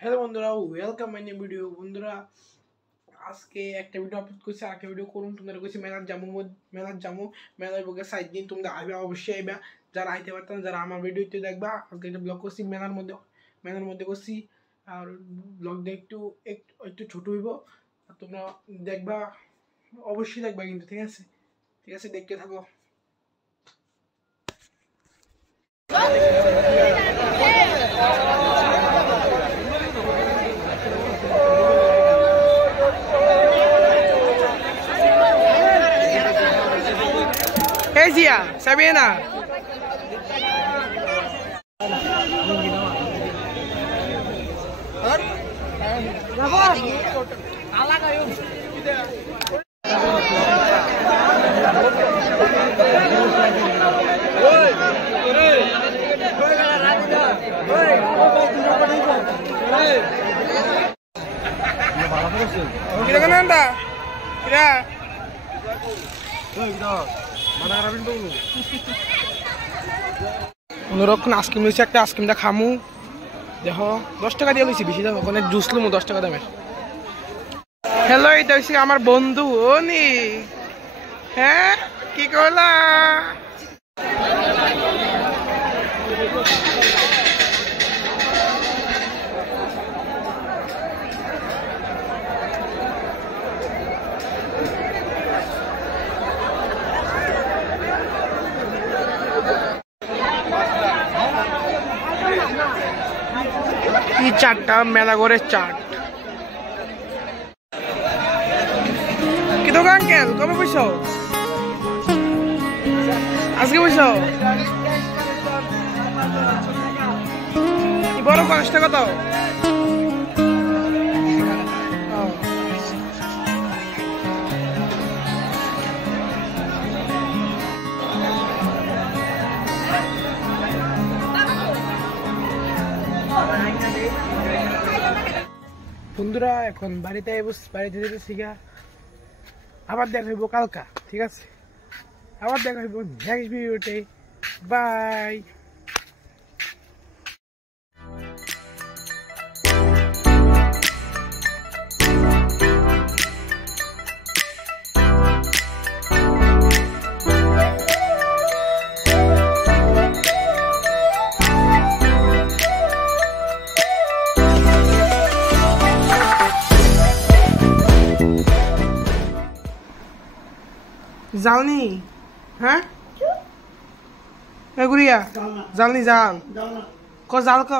হ্যালো বন্ধুরা, welcome my new video. বন্ধুরা, আজকে একটা ভিডিও আপলোড করছি, আরেকটা ভিডিও করুন। তোমরা কইছি মেলার জামু মেলায় বগে 7 দিন তোমরা আইবা, অবশ্যই আইবা। যারা আইতে পারতাম, যারা আমার ভিডিওতে দেখবা। আজকে একটা ব্লগ করছি মেলার মধ্যে করছি। আর ব্লগটা একটু একটু ছোট হইব, আর তোমরা দেখবা, অবশ্যই দেখবা কিন্তু। ঠিক আছে, দেখতে থাকো। Hey Zia, Sabina. Kita kena anda? Kita. অনুরক্ষণ আইসক্রিম লইছি, একটা আইসক্রিমটা খামু। দেখো 10 টাকা দিয়ে লইছি, বেশি দাম ওখানে জুস লুমু 10 টাকা দামের। হ্যালো, এটা হচ্ছে আমার বন্ধু অনি। হ্যাঁ, কি করলা? এই চাটটা মেলাঘরের চাট। কি তো আঙ্কেল, কবে বসো? আজকে বসো? বড় 5 টাকা দাও। বন্ধুরা, এখন বাড়িতে যেতেছি গা। আবার দেখা হইব কালকা। ঠিক আছে, আবার দেখা হইব নেক্সট ভিডিওতে। বাই। জালনি, হ্যাঁ গুড়িয়া, জালনি জাল ক জাল ক